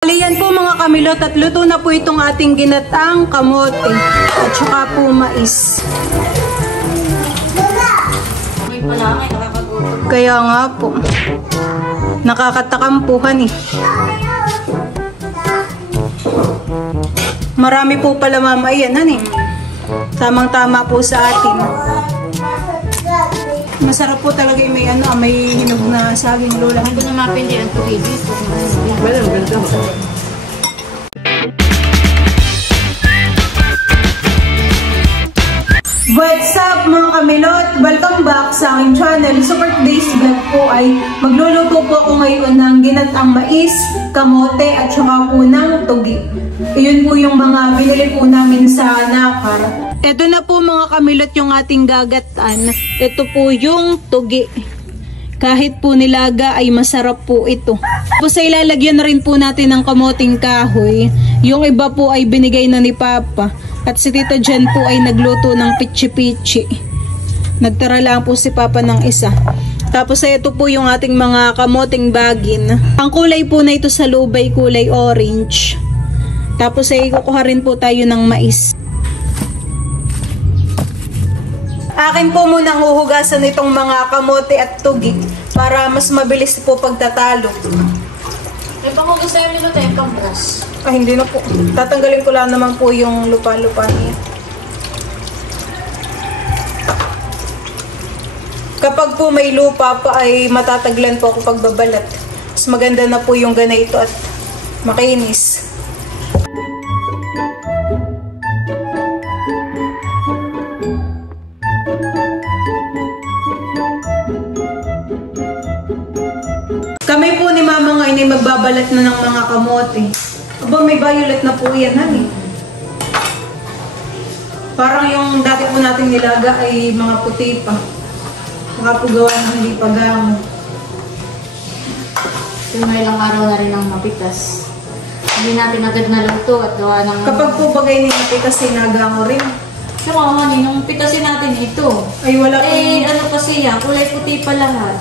Yan po mga kamilot at luto na po itong ating ginatang kamote at saka po mais. Kaya nga po, nakakatakampuhan eh. Marami po pala mama yan, han eh. Tamang-tama po sa atin. Masarap po talaga yung may hinog na saging lola. Hindi na mapindi ang tubigis. What's up mga kamilot? Welcome back sa aking channel. So for today's vlog po ay magluluto po ako ngayon ng ginatang mais, kamote at saka po ng tugi. Iyon po yung mga binili po namin sa Nakar. Ito na po mga kamilot yung ating gagatan. Ito po yung tugi. Kahit po nilaga ay masarap po ito. Tapos ay lalagyan na rin po natin ng kamoting kahoy. Yung iba po ay binigay na ni Papa. At si Tita Jen po ay nagluto ng pichi-pichi. Nagtara lang po si Papa ng isa. Tapos ay ito po yung ating mga kamoting bagin. Ang kulay po na ito sa loob ay kulay orange. Tapos ay kukuha rin po tayo ng mais. Akin po munang huhugasan itong mga kamote at tugi para mas mabilis po pagtatalo. May panghugas na yung minuto yung pang-brush. Ay, hindi na po. Tatanggalin ko lang naman po yung lupa-lupa niya. Kapag po may lupa pa ay matataglan po ako pagbabalat. Mas maganda na po yung ganito at makinis. Kami po ni Mama ngayon ay magbabalat na ng mga kamote. Aba, may violet na po yan, han eh. Parang yung dati po nating nilaga ay mga puti pa. Baka po gawa ng hindi pagamo. Yung may ilang araw na rin ang mapitas. Hindi natin agad naluto at gawa ng... Kapag po bagay ni mapitas, sinagango rin. Yung mga yung pitasin natin ito. Ay, wala eh, ano kasi yan, kulay puti pa lahat.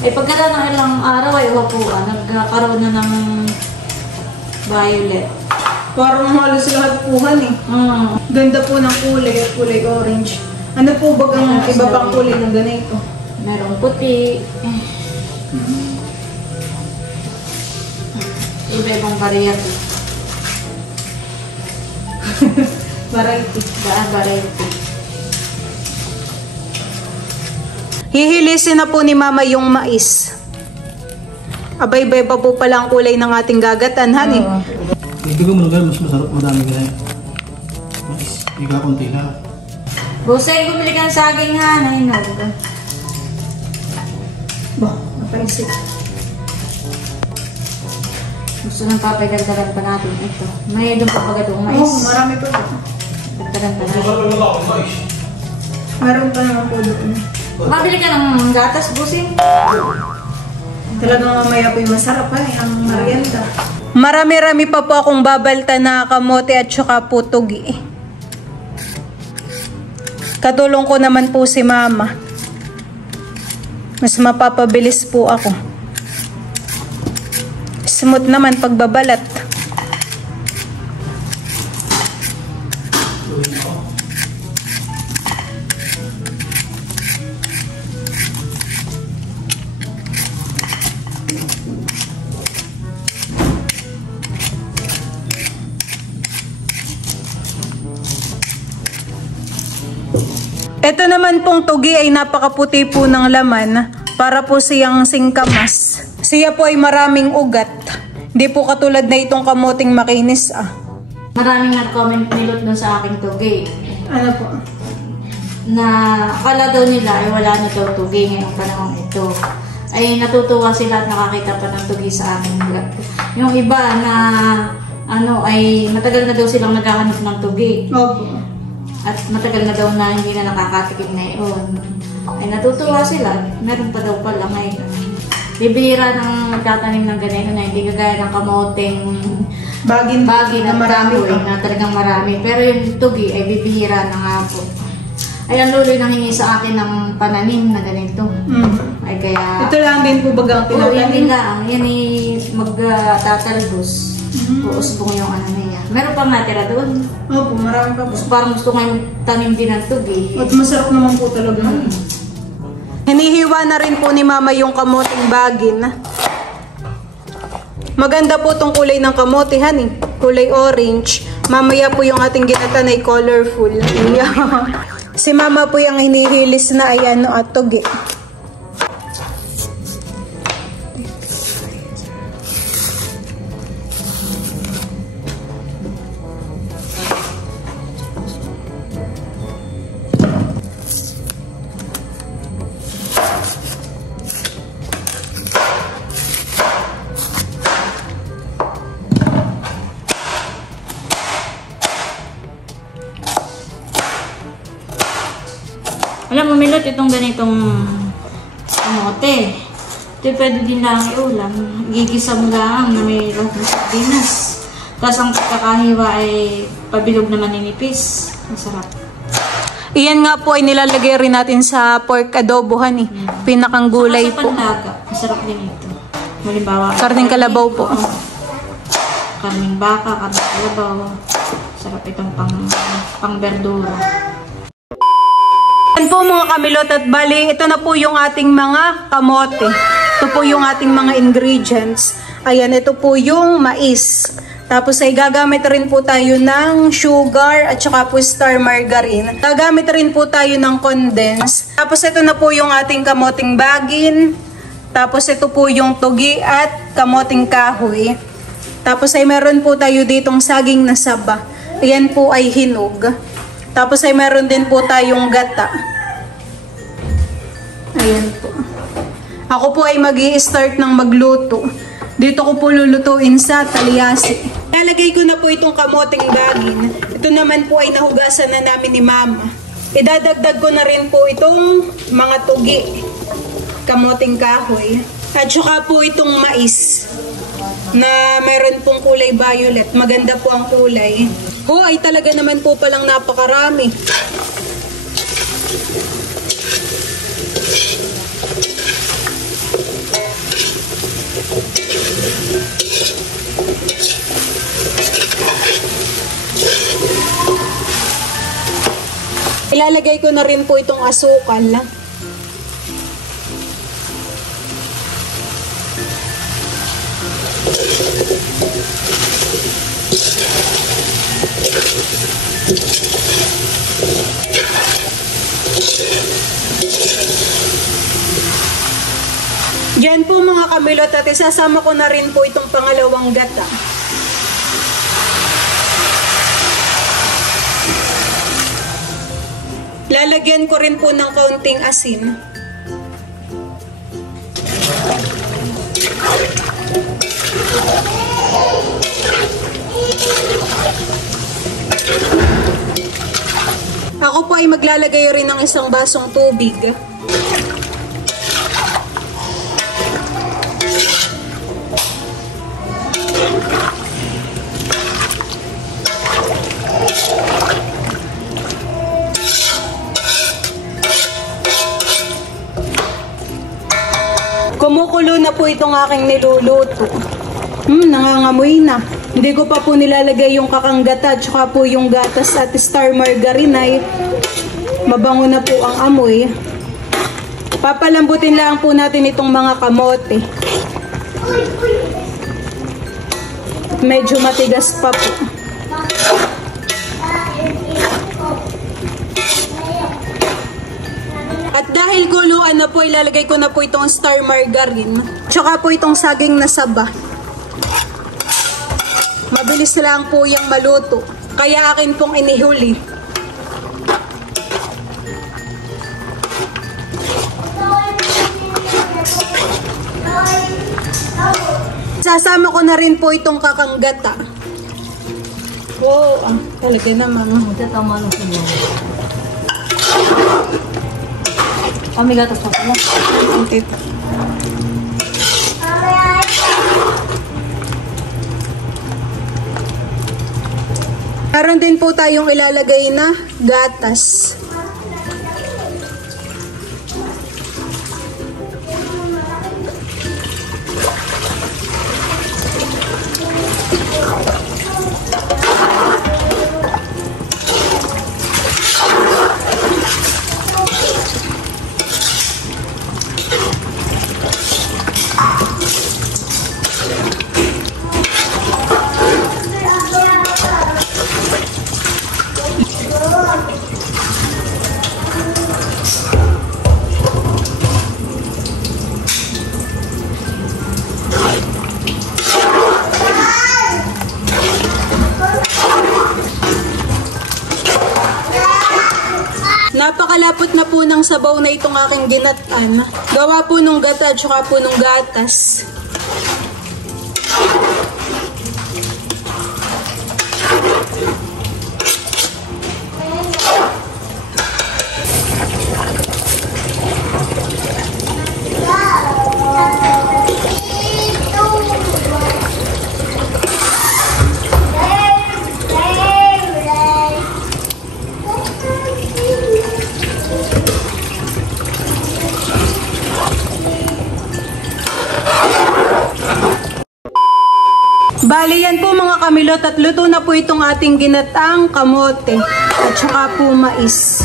Eh, pagkaraan ng ilang araw ay uwapuan, nagkakaroon na ng violet. Parang halos lahat puhan eh. Ganda po ng kulay at kulay orange. Ano po bagang iba pang kulay ng ganito? Merong puti. Iba-ibang variety. Variety. Variety. Hihilisin na po ni Mama yung mais. Abay-bay pa po pala ang kulay ng ating gagatan, han eh. Ito ko muna mas masarap, madami ganyan. Mais, ikaw konti na. Busay, bumili ka ng saging ha, nahinog. Bah, napaisip. Gusto ng papay, dagdagan pa natin ito. May doon pa baga doong mais. Oo, marami pa po. Dagdagan pa natin. Meron pa naman po doon. Mabili ka ng gatas, Busing? Talagang mamaya po yung masarap ha, ang merienda. Marami-rami pa po akong babalta na kamote at saka po tugi. Katulong ko naman po si Mama. Mas mapapabilis po ako. Smooth naman pagbabalat. Ito naman pong tugi ay napakaputi po ng laman para po siyang singkamas. Siya po ay maraming ugat. Hindi po katulad na itong kamoting makinis ah. Maraming nag-comment nilot doon sa aking tugi. Ano po? Na akala daw nila ay wala na daw tugi ngayong panahon ito. Ay natutuwa sila at nakakita pa ng tugi sa aking vlog. Yung iba na ano ay matagal na daw silang naghahanap ng tugi. Opo. At matagal na daw na hindi na nakakatikim na iyon. Ay natutuwa sila. Meron pa daw pala ngayon. Bibihira ng magtatanim ng ganito na hindi kagaya ng kamoteng bagin na marami na talagang marami. Pero yung tugi ay bibihira na nga po. Ay ang luloy nang hingi sa akin ng pananim na ganito. Ay kaya... Ito lang din po bagang tinatanim? Oo, pinatanim? yan lang. Yan ay magtatalbos. Uusbong yung ano niya. Meron pang natira doon. Opo, marami pa po. Parang gusto ngayong tanim din ng tugi. At masarap naman po talaga. Hinihiwa na rin po ni Mama yung kamoting bagin. Maganda po tong kulay ng kamote, honey. Kulay orange. Mamaya po yung ating ginatan ay colorful. Si Mama po yung hinihilis na ay ano at tugi. Alam mo, Milot, itong ganitong kamote. Ito pwede din lang iulam. Gigisa mo lang na may lahat ng sardinas. Tapos ang pagkakahiwa ay pabilog naman ninipis. Masarap. Iyan nga po ay nilalagay rin natin sa pork adobohan eh. Pinakang gulay po. Panlaga, masarap din ito. Halimbawa, Karning kalabaw po. Karning baka, karning kalabaw. Sarap itong pang berdura. Yan po mga kamilot at bali, ito na po yung ating mga kamote. Ito po yung ating mga ingredients. Ayan, ito po yung mais. Tapos ay gagamit rin po tayo ng sugar at saka po star margarine. Gagamit rin po tayo ng condense. Tapos ito na po yung ating kamoting bagin. Tapos ito po yung tugi at kamoting kahoy. Tapos ay meron po tayo ditong saging na saba. Ayan po ay hinog. Tapos ay meron din po tayong gata. Ayan po. Ako po ay mag-i-start ng magluto. Dito ko po lulutuin sa talyasi. Lalagay ko na po itong kamoting bagin. Ito naman po ay nahugasan na namin ni Mama. Idadagdag ko na rin po itong mga tugi. Kamoting kahoy. At saka po itong mais. Na meron pong kulay violet. Maganda po ang kulay. Ay talaga naman po palang napakarami. Ilalagay ko na rin po itong asukal. Diyan po mga kamilot at isasama ko na rin po itong pangalawang gata. Lalagyan ko rin po ng kaunting asin. Ako po ay maglalagay rin ng isang basong tubig. Kumukulo na po itong aking niluluto. Nangangamoy na. Hindi ko pa po nilalagay yung kakanggata at saka po yung gatas at star margarine ay mabango na po ang amoy. Papalambutin lang po natin itong mga kamote. Medyo matigas pa po. At dahil kuluan na po, ilalagay ko na po itong star margarine. Tsaka po itong saging na saba. Mabilis lang po yung maluto. Kaya akin pong inihuli. Sasama ko na rin po itong kakanggata. Oh, talaga naman. Tama na sa mga. Kami gatos pa pala. Okay. Meron din po tayong ilalagay na gatas. sawang sabaw na itong aking ginatan. Gawa po nung gata at saka po nung gatas. Bali yan po mga kamilot at luto na po itong ating ginataang kamote at saka po mais.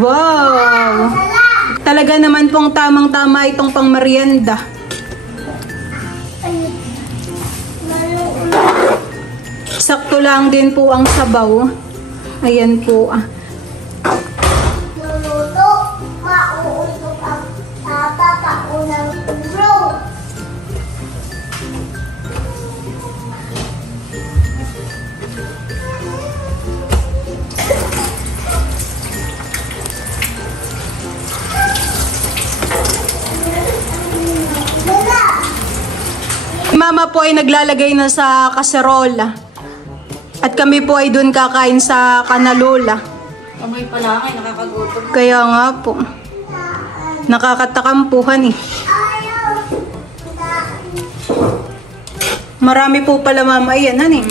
Wow! Talaga naman pong tamang-tama itong pang merienda. Sakto lang din po ang sabaw. Ayan po. Luluto, mauusok ang papaunang bro. Mama po ay naglalagay na sa kaserola. At kami po ay dun kakain sa kanalola. Amoy pa lang ay nakakagutom. Kaya nga po. Nakakatakam eh. Marami po pala mama yan, hani.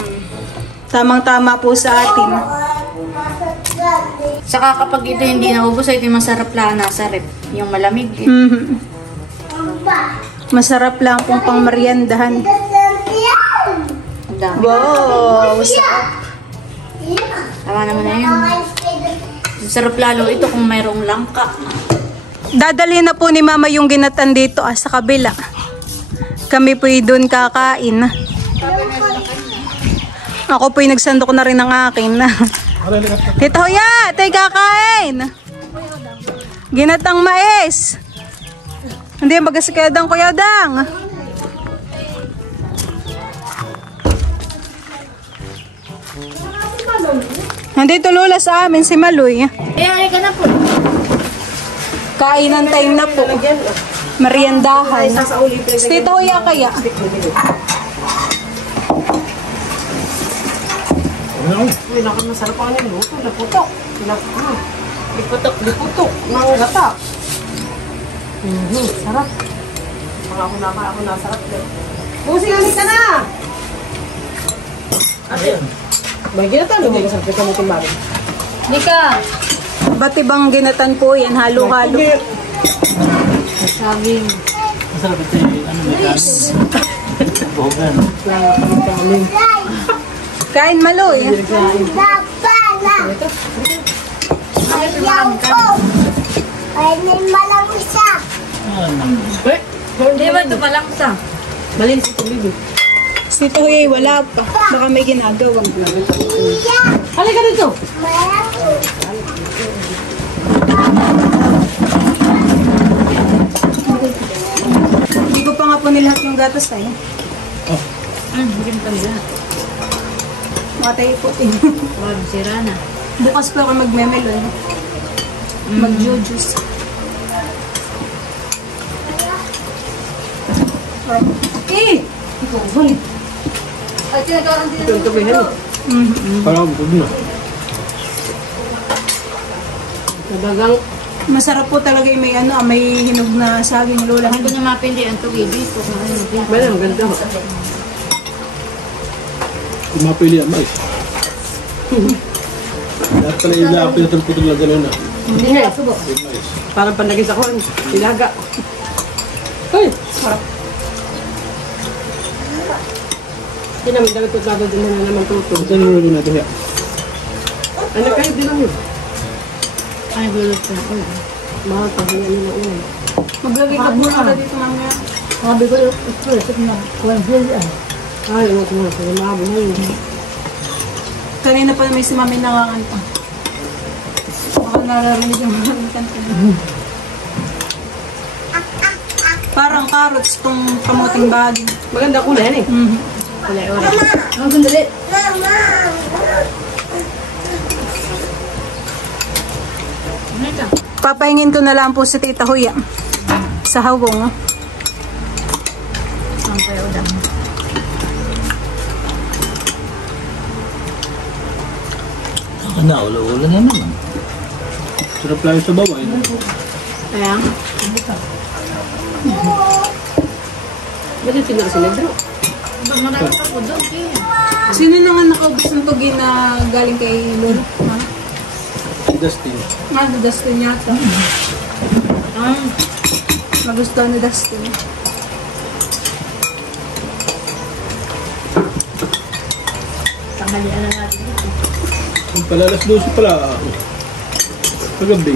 Tamang-tama po sa atin. Saka kapag ito hindi naubos ay ito masarap lang nasa rep. Yung malamig eh. Masarap lang pong pang meriendahan. Ang dami. Wow, sarap. Tama naman na yun. Masarap lalo ito kung mayroong langka. Dadalhin na po ni mama yung ginatan dito sa kabila. Kami po'y doon kakain. Ako po'y nagsandok na rin ng akin. Tito Hoya, tayo kakain. Ginatang mais. Hindi magasikadang Kuya Dang. Nandito lula sa amin si Maloy. Ay ka na po. Kainan time na po. Meriendahan. Tito Hoya kaya. Uy, naku, masarap ang niluto. Liputok. Liputok ng gata. Sarap. Ako nasarap din. Busing, alis ka na! Ayan. May ginatan, hindi masarap ka mo timbang. Nika! Ba't ibang ginatan po yan? Halo-halo. Saging. Masarap ito eh. Ano may kanin? Bogan. Kain Maloy. Ay, may malang isa. Hindi ba ito malangsa? Malinis ito, Bibi. Si Tito Hoya wala pa. Baka may ginagawa. Halika dito! Hindi ko pa nga po nilahat yung gatas tayo. Hindi pa nila. Makatayo po eh. Wag, sira na. Bukas pa ako magmemelon. Mag-juice. Eh! Ay, tinagawan din. Ito may halo. Parang gutom na. Nadagang. Masarap po talaga yung may hinog na saging lola. Hindi ko niya mapindi ang tugay dito. May lang, ganda ho. Kung mapili ang mais. Lahat pala yung lahat pinatulputol na gano'n na. Hindi nga. Parang panlagay sa kuwan. Ilaga. Ay! Sarap. Hindi naman dapat tutlago din na naman tuto. Ito yung lulo natin ya. Ano kayo din lang yun? Ay, gulot ka. Mahal pa rin nila yun. Maglagay ka po na dito mamaya. Sabi ko, ito na. Ay, ano ko nga. Kaya mahabo na yun. Kanina pa may si mami nakakanta. Baka nararinig yung mga kanta. Parang carrots tong kamuting bagay. Maganda kulay yan eh. Kulay orange. Ang sandali. Mama! Ano ito? Papahingin ko na lang po si Tita Huya sa hawong. Sampay udang. Ano, ulo-ulo na naman. Sarap lang yung sabaw eh. Kaya, Ba't yung sila sila bro? marami pa po doon. Sino na nga nakaubos ng tugi na galing kay Lolo? Ha? Dustin. Ah, ni Dustin yata. Nagustuhan ni Dustin. Tanghalian na natin. Yung pala alas 12 pala. Pagabi.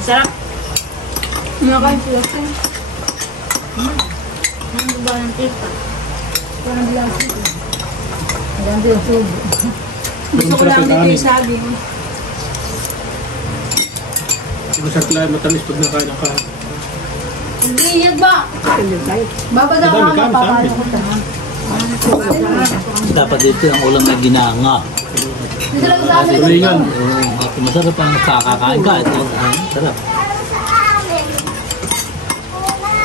Sarap. Nakain sila. Ano ba ng tita? Parang glass. Ganda yung subo. Gusto ko lang dito yung saging. Masarap lang yung matamis pag nakain ng kain. Hindi, yan ba? Hindi tayo. Babadaw Madami ka kami, mapapalo sabi. ko ta. Dapat dito ang ulam na ginanga. Dito lang sa amin. Tulingan. Oo, masarap ang nakakakain ka. Ito, sarap.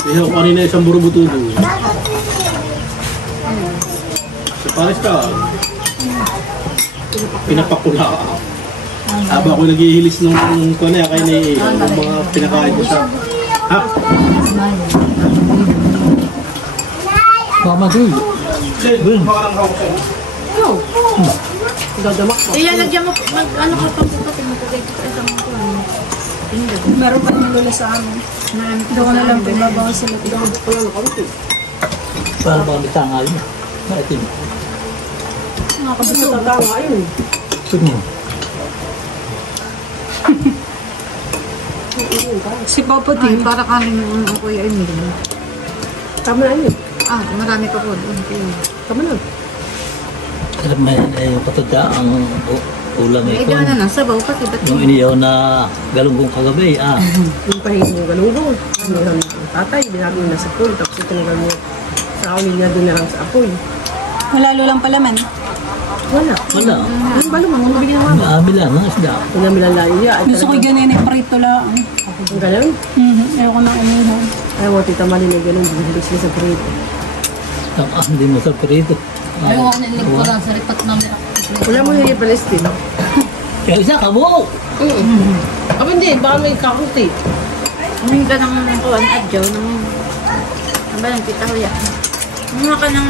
Kaya ko kanina isang burubutudo. Sa Paris ka, pinapakula ka. Haba ako naghihilis nung kanya kaya ni mga pinakain ko sa... Ha? Mama Dul. Dadamak ko. Iya, lagyan mo, ano ka pang pupatin mo kagay sa isang mga kuwan. Meron pa naman Lola sa amin. Doon ko na lang pibabaw sila. Para ba bitangal mo? Maitim. Gusto ka nga yun. Ito mo. Si Papa Ay, Tim. para kami ng Kuya Emil. Tama na yun. Ah, marami pa po doon. Tama na. Sarap may yung patanda ang ulam Eh, ito. gano'n na, sabaw pati ba't Yung iniyaw na galunggong kagabi. Yung pahingi yung galunggong. Ano lang ang tatay, binagi na sa pool. Tapos ito ng galunggong. Sa akin niya doon na lang sa apoy. Wala Lolang palaman. Wala. Wala. Yung balumang, ang mabigyan ng mama. Marami lang ng isda. Yung namin lalayo niya. Ay, Gusto ko ganyan yung prito lang. ang galang. Ayoko na umuha. Ay, mo, tita Mali na ganun. Bilis na sa prito. Hindi mo sa perito. ayaw ako nilikuran sa ripat namin ako. Wala mo yung Palestine. Kaya isa ka mo! Aba hindi, baka may kakunti. Humingi ka ng kuwan at Joe naman. Ano ba lang, kita ko yan. Humingi ka ng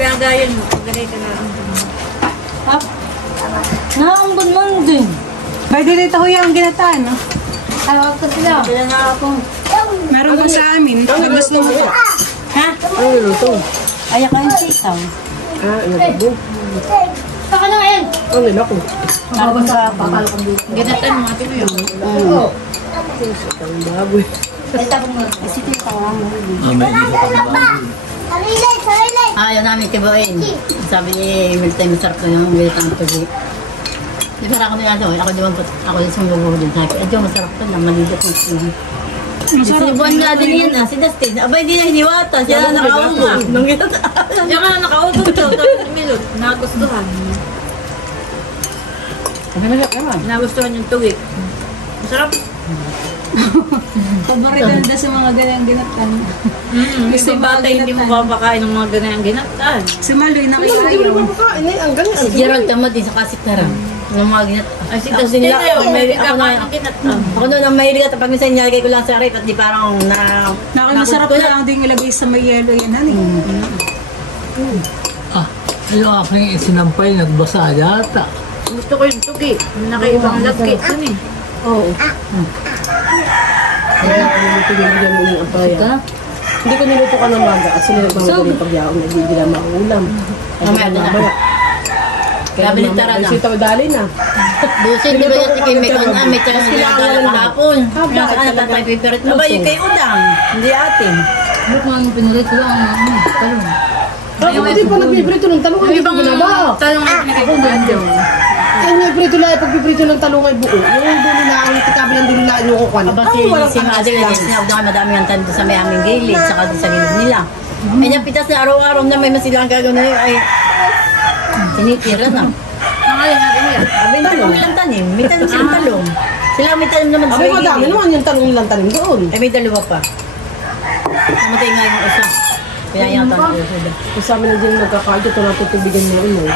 lagayan mo. Paggalay ka na lang. Hap? Naambon mo din. Pwede dito Huya ang ginataan. No? Tawag ka sila. Kaya na ako. Meron ba sa amin? Labas nung... Ha? Ano niluto? Ayak ka yung sitaw. Ah, inagabo. Saka na ngayon. Ang nilako. Tapos sa pakalo kong dito. Ganatan mo, ate mo yun. Oo. Ang baboy. Isitin ka lang mo. May isa pang bago. Sarilay! Ayaw namin tibain. Sabi ni Milton, masarap na yung Milton tuloy. Di para ako na ano, ako yung sumubo din. Sabi ko, Edyo, masarap ka na, maligat ng sila. Sinubuan nga din yan, si Dustin. Abay, di na hiniwata. Siya na nakaupo. Nung ito, Diyan ka na nakaupo daw. Tapos umilot. Nagustuhan. Nagustuhan yung tuwik. Masarap. Paborito sa mga ganyang ginatan. Gusto yung bata hindi mo papakain ng mga ganayang ginatan. Si Maloy na Hindi mo kayo. mapakain eh. Ang ganyan. si Gerald tamad din sa kasit na rin. Yung mga ginat. Ay, si Tapos Dustin nila, na yun. may, Hindi ako ka na, kain ng ginatan. ako doon ang mahilig at pag minsan nilagay ko lang sa rate at di parang na... Masarap na lang din ilagay sa may yelo yan, honey. Yung aking sinampay nagbasa yata. Gusto ko yung tugi. Nakaibang lagkit dun eh. Oo. Kaya ako niluto yung bigyan mo yung ampaya. Hindi ko niluto ka ng maga kasi nilagmamagal yung pagyaong nagigila maulam. Mamaya na. Kaya Sabi ni Tara na. sitaw dali na. Busin, di ba yung tikim may kuna, may tsaka sinagala kahapon. Kaya sa kanila tatay favorite mo. Aba, yung kay Udang, hindi atin. Ba't mo ang pinurito lang ang talong? Ako hindi pa nagpiprito ng talong. Yung Hindi ibang ko binaba. talong ang pinagkukuhan. Ay, nagprito lang. Pagpiprito ng talong ay buo. Yung dulo na ang tikabi ng dulo na yung kukuha. Aba, si Mother, yung sinabi na madami ang tanda sa may aming gilid, saka sa gilid nila. Ay, yung pitas na araw-araw na may masilang gagawin na yun ay tinitira na. Ngayon natin yan. Abay, talong lang tanim. May tanim silang talong. Sila may tanim naman Abay, madami naman yung tanong lang tanim doon. Ay, may dalawa pa. Namatay nga yung isa. Kaya yung tanong ko sila. Kung sa amin na dyan nagkakain, ito natutubigan niya rin.